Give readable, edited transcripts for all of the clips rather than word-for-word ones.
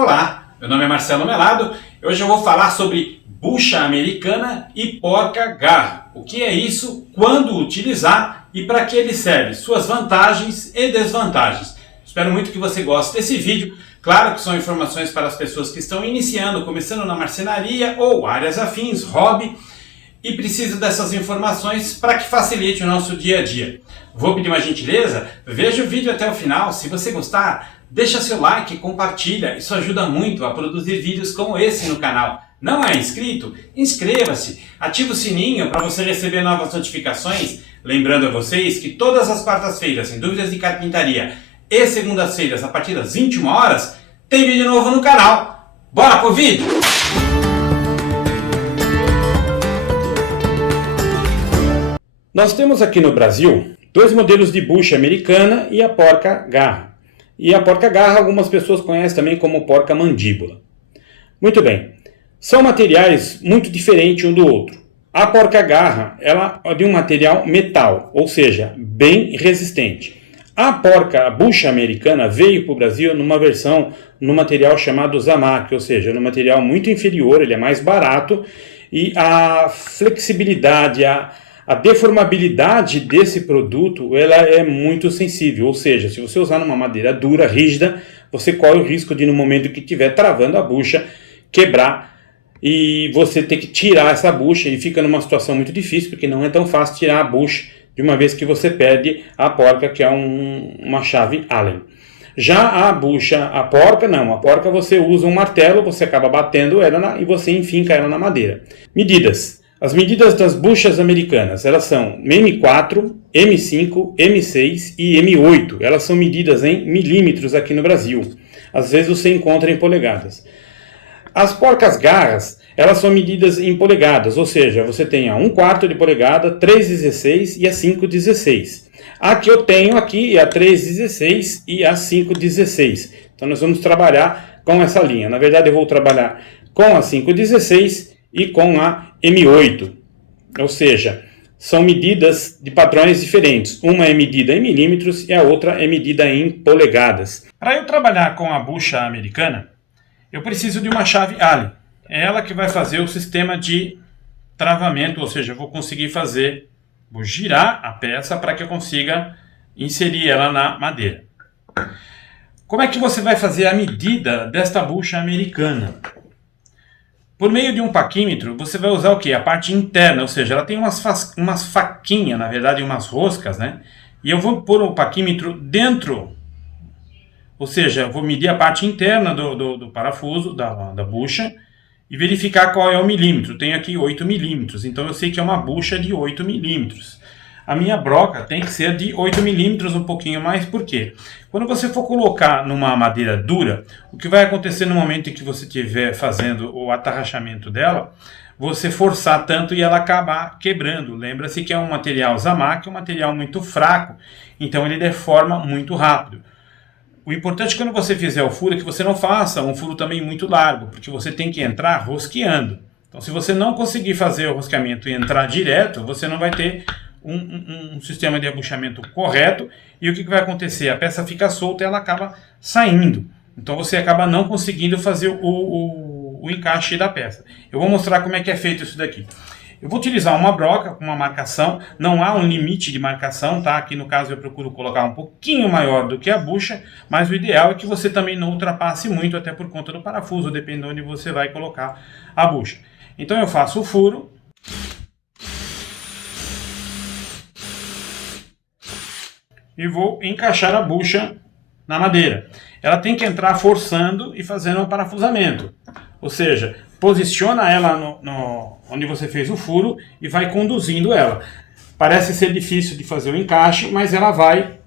Olá, meu nome é Marcelo Melado e hoje eu vou falar sobre bucha americana e porca-garra. O que é isso, quando utilizar e para que ele serve, suas vantagens e desvantagens. Espero muito que você goste desse vídeo. Claro que são informações para as pessoas que estão iniciando, começando na marcenaria ou áreas afins, hobby, e precisa dessas informações para que facilite o nosso dia a dia. Vou pedir uma gentileza, veja o vídeo até o final. Se você gostar, deixa seu like, compartilha, isso ajuda muito a produzir vídeos como esse no canal. Não é inscrito? Inscreva-se, ative o sininho para você receber novas notificações. Lembrando a vocês que todas as quartas-feiras, em Dúvidas de Carpintaria, e segundas-feiras, a partir das 21 horas, tem vídeo novo no canal. Bora pro vídeo! Nós temos aqui no Brasil dois modelos de bucha americana e a porca-garra. E a porca-garra algumas pessoas conhecem também como porca-mandíbula. Muito bem, são materiais muito diferentes um do outro. A porca-garra ela é de um material metal, ou seja, bem resistente. A bucha americana veio para o Brasil numa versão, no material chamado Zamac, ou seja, no material muito inferior, ele é mais barato e a flexibilidade, a deformabilidade desse produto ela é muito sensível, ou seja, se você usar numa madeira dura, rígida, você corre o risco de no momento que estiver travando a bucha, quebrar e você ter que tirar essa bucha e fica numa situação muito difícil, porque não é tão fácil tirar a bucha de uma vez que você perde a porca, que é uma chave Allen. Já a bucha, a porca você usa um martelo, você acaba batendo ela e você enfinca ela na madeira. Medidas. As medidas das buchas americanas, elas são M4, M5, M6 e M8. Elas são medidas em milímetros aqui no Brasil. Às vezes você encontra em polegadas. As porcas-garras, elas são medidas em polegadas, ou seja, você tem a 1/4 de polegada, 3/16 e a 5/16. A que eu tenho aqui é a 3/16 e a 5/16. Então nós vamos trabalhar com essa linha. Na verdade eu vou trabalhar com a 5/16 e com a M8. Ou seja, são medidas de padrões diferentes. Uma é medida em milímetros e a outra é medida em polegadas. Para eu trabalhar com a bucha americana, eu preciso de uma chave Allen. É ela que vai fazer o sistema de travamento, ou seja, eu vou girar a peça para que eu consiga inserir ela na madeira. Como é que você vai fazer a medida desta bucha americana? Por meio de um paquímetro, você vai usar o quê? A parte interna, ou seja, ela tem umas faquinhas, na verdade, umas roscas, né? E eu vou pôr o paquímetro dentro. Ou seja, eu vou medir a parte interna do parafuso, da bucha, e verificar qual é o milímetro. Tenho aqui 8 milímetros, então eu sei que é uma bucha de 8 milímetros. A minha broca tem que ser de 8 milímetros, um pouquinho mais, por quê? Quando você for colocar numa madeira dura, o que vai acontecer no momento em que você estiver fazendo o atarrachamento dela, você forçar tanto e ela acabar quebrando. Lembra-se que é um material Zamac, um material muito fraco, então ele deforma muito rápido. O importante quando você fizer o furo é que você não faça um furo também muito largo, porque você tem que entrar rosqueando. Então se você não conseguir fazer o rosqueamento e entrar direto, você não vai ter um sistema de abuchamento correto. E o que vai acontecer? A peça fica solta e ela acaba saindo. Então você acaba não conseguindo fazer o encaixe da peça. Eu vou mostrar como é que é feito isso daqui. Eu vou utilizar uma broca com uma marcação, não há um limite de marcação, tá? Aqui no caso eu procuro colocar um pouquinho maior do que a bucha, mas o ideal é que você também não ultrapasse muito, até por conta do parafuso, dependendo de onde você vai colocar a bucha. Então eu faço o furo. E vou encaixar a bucha na madeira. Ela tem que entrar forçando e fazendo um parafusamento. Ou seja, posiciona ela onde você fez o furo e vai conduzindo ela. Parece ser difícil de fazer o encaixe, mas ela vai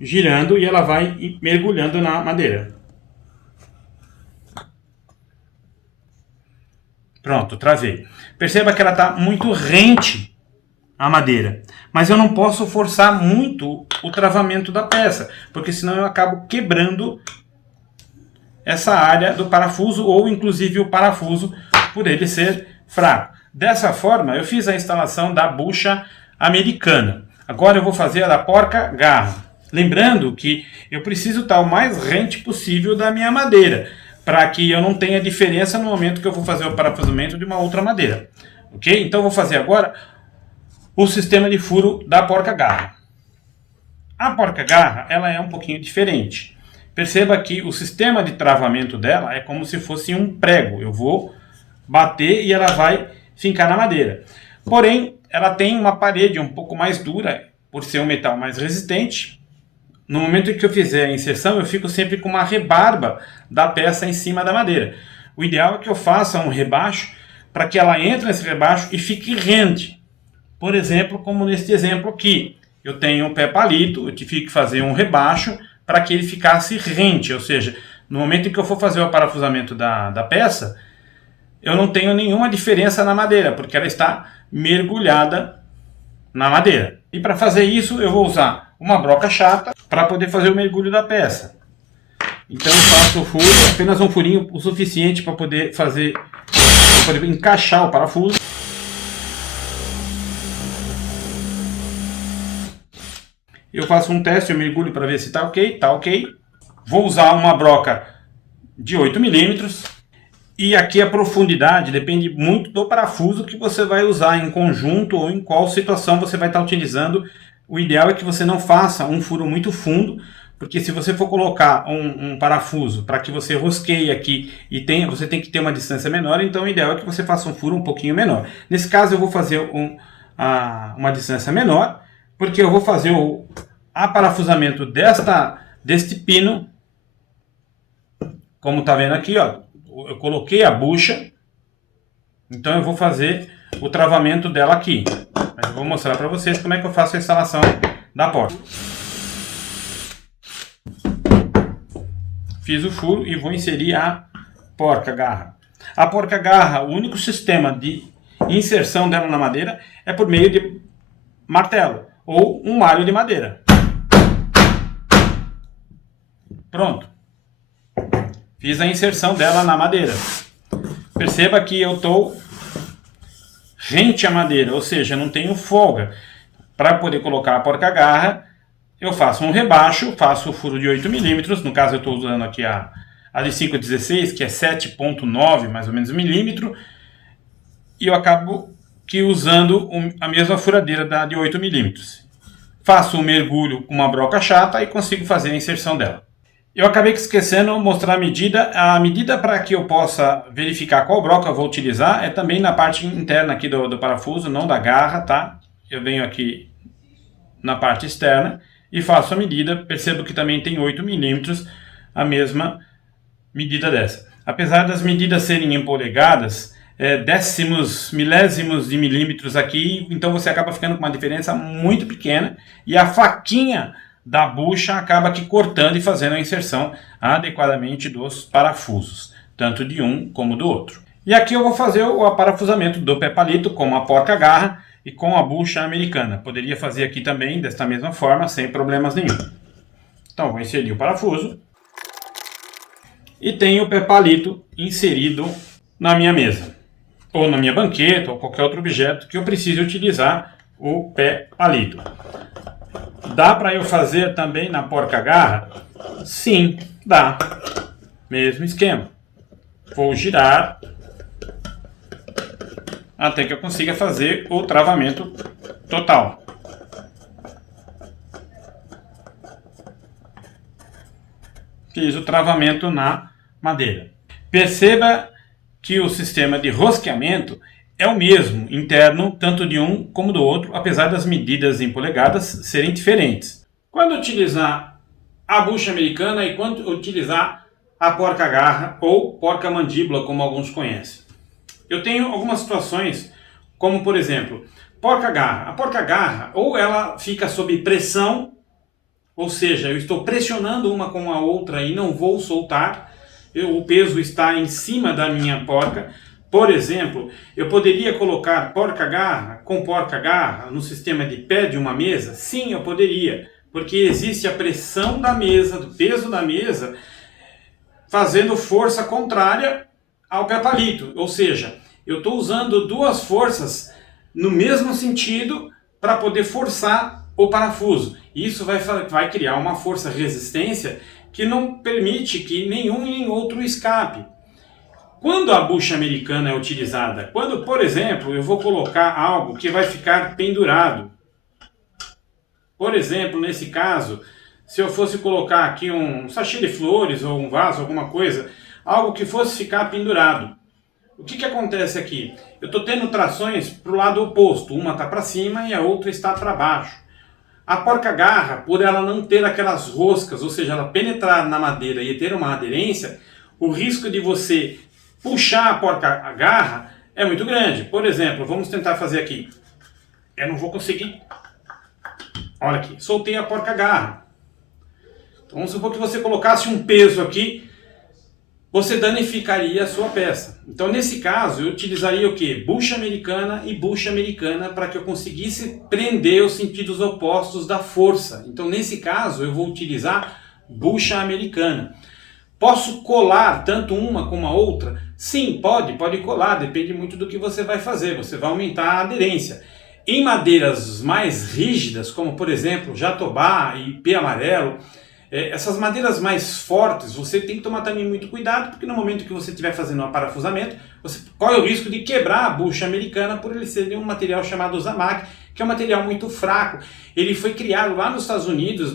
girando e ela vai mergulhando na madeira. Pronto, travei. Perceba que ela está muito rente a madeira, mas eu não posso forçar muito o travamento da peça, porque senão eu acabo quebrando essa área do parafuso ou inclusive o parafuso por ele ser fraco. Dessa forma eu fiz a instalação da bucha americana. Agora eu vou fazer a da porca-garra. Lembrando que eu preciso estar o mais rente possível da minha madeira. para que eu não tenha diferença no momento que eu vou fazer o parafusamento de uma outra madeira. Ok? Então eu vou fazer agora o sistema de furo da porca-garra. A porca-garra, ela é um pouquinho diferente. Perceba que o sistema de travamento dela é como se fosse um prego. Eu vou bater e ela vai fincar na madeira. Porém, ela tem uma parede um pouco mais dura, por ser um metal mais resistente. No momento em que eu fizer a inserção, eu fico sempre com uma rebarba da peça em cima da madeira. O ideal é que eu faça um rebaixo para que ela entre nesse rebaixo e fique rente. Por exemplo, como neste exemplo aqui. Eu tenho um pé palito, eu tive que fazer um rebaixo para que ele ficasse rente. Ou seja, no momento em que eu for fazer o parafusamento da peça, eu não tenho nenhuma diferença na madeira, porque ela está mergulhada na madeira. E para fazer isso, eu vou usar uma broca chata para poder fazer o mergulho da peça. Então eu faço o furo, apenas um furinho o suficiente para poder fazer, para poder encaixar o parafuso. Eu faço um teste, eu mergulho para ver se está ok, está ok. Vou usar uma broca de 8 milímetros. E aqui a profundidade depende muito do parafuso que você vai usar em conjunto ou em qual situação você vai estar utilizando. O ideal é que você não faça um furo muito fundo, porque se você for colocar um parafuso para que você rosqueie aqui e você tem que ter uma distância menor, então o ideal é que você faça um furo um pouquinho menor. Nesse caso eu vou fazer uma distância menor, porque eu vou fazer o aparafusamento deste pino, como está vendo aqui, ó. Eu coloquei a bucha, então eu vou fazer o travamento dela aqui. Mas eu vou mostrar para vocês como é que eu faço a instalação da porta. Fiz o furo e vou inserir a porca-garra. A porca-garra, o único sistema de inserção dela na madeira é por meio de martelo ou um alho de madeira. Pronto. Fiz a inserção dela na madeira. Perceba que eu estou rente à madeira, ou seja, não tenho folga. Para poder colocar a porca-garra, eu faço um rebaixo, faço o furo de 8 milímetros. No caso eu estou usando aqui a de 5,16, que é 7,9 mais ou menos milímetro. E eu acabo que usando a mesma furadeira da de 8 milímetros. Faço um mergulho com uma broca chata e consigo fazer a inserção dela. Eu acabei esquecendo de mostrar a medida. A medida para que eu possa verificar qual broca eu vou utilizar é também na parte interna aqui do parafuso, não da garra, tá? Eu venho aqui na parte externa e faço a medida. Percebo que também tem 8 milímetros, a mesma medida dessa. Apesar das medidas serem em polegadas, décimos, milésimos de milímetros aqui, então você acaba ficando com uma diferença muito pequena e a faquinha da bucha acaba aqui cortando e fazendo a inserção adequadamente dos parafusos, tanto de um como do outro. E aqui eu vou fazer o aparafusamento do pé palito com a porca-garra e com a bucha americana. Poderia fazer aqui também desta mesma forma, sem problemas nenhum. Então vou inserir o parafuso e tenho o pé palito inserido na minha mesa, ou na minha banqueta, ou qualquer outro objeto que eu precise utilizar o pé palito. Dá para eu fazer também na porca-garra? Sim, dá. Mesmo esquema. Vou girar até que eu consiga fazer o travamento total. Fiz o travamento na madeira. Perceba que o sistema de rosqueamento é o mesmo interno, tanto de um como do outro, apesar das medidas em polegadas serem diferentes. Quando utilizar a bucha americana e quando utilizar a porca-garra ou porca-mandíbula, como alguns conhecem. Eu tenho algumas situações, como por exemplo, porca-garra. A porca-garra, ou ela fica sob pressão, ou seja, eu estou pressionando uma com a outra e não vou soltar, o peso está em cima da minha porca. Por exemplo, eu poderia colocar porca-garra com porca-garra no sistema de pé de uma mesa? Sim, eu poderia, porque existe a pressão da mesa, do peso da mesa, fazendo força contrária ao pé palito. Ou seja, eu estou usando duas forças no mesmo sentido para poder forçar o parafuso. Isso vai criar uma força-resistência que não permite que nenhum nem outro escape. Quando a bucha americana é utilizada? Quando, por exemplo, eu vou colocar algo que vai ficar pendurado. Por exemplo, nesse caso, se eu fosse colocar aqui um sachê de flores ou um vaso, alguma coisa, algo que fosse ficar pendurado. O que acontece aqui? Eu estou tendo trações para o lado oposto, uma está para cima e a outra está para baixo. A porca-garra, por ela não ter aquelas roscas, ou seja, ela penetrar na madeira e ter uma aderência, o risco de você puxar a porca-garra é muito grande. Por exemplo, vamos tentar fazer aqui. Eu não vou conseguir. Olha aqui, soltei a porca-garra. Então, vamos supor que você colocasse um peso aqui, você danificaria a sua peça. Então, nesse caso, eu utilizaria o quê? Bucha americana para que eu conseguisse prender os sentidos opostos da força. Então, nesse caso, eu vou utilizar bucha americana. Posso colar tanto uma como a outra? Sim, pode colar, depende muito do que você vai fazer. Você vai aumentar a aderência. Em madeiras mais rígidas, como por exemplo jatobá e ipê amarelo, essas madeiras mais fortes, você tem que tomar também muito cuidado, porque no momento que você estiver fazendo um parafusamento, você corre o risco de quebrar a bucha americana por ele ser de um material chamado Zamac, que é um material muito fraco. Ele foi criado lá nos Estados Unidos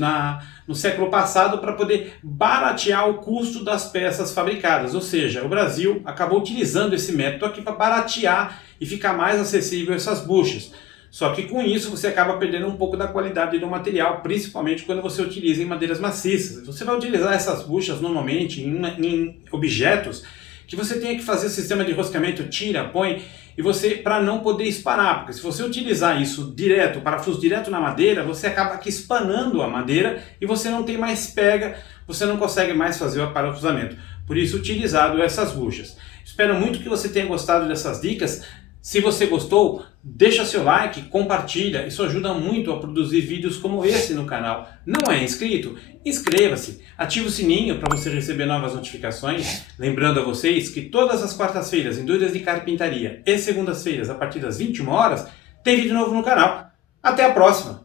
no século passado para poder baratear o custo das peças fabricadas, ou seja, o Brasil acabou utilizando esse método aqui para baratear e ficar mais acessível essas buchas. Só que com isso você acaba perdendo um pouco da qualidade do material, principalmente quando você utiliza em madeiras maciças. Você vai utilizar essas buchas normalmente em objetos que você tenha que fazer o sistema de rosqueamento, tira, põe, e você, para não poder espanar, porque se você utilizar isso direto, parafuso direto na madeira, você acaba aqui espanando a madeira e você não tem mais pega, você não consegue mais fazer o parafusamento. Por isso, utilizado essas buchas. Espero muito que você tenha gostado dessas dicas. Se você gostou, deixa seu like, compartilha, isso ajuda muito a produzir vídeos como esse no canal. Não é inscrito? Inscreva-se, ative o sininho para você receber novas notificações. Lembrando a vocês que todas as quartas-feiras em Dúvidas de Carpintaria e segundas-feiras a partir das 21 horas, tem vídeo novo no canal. Até a próxima!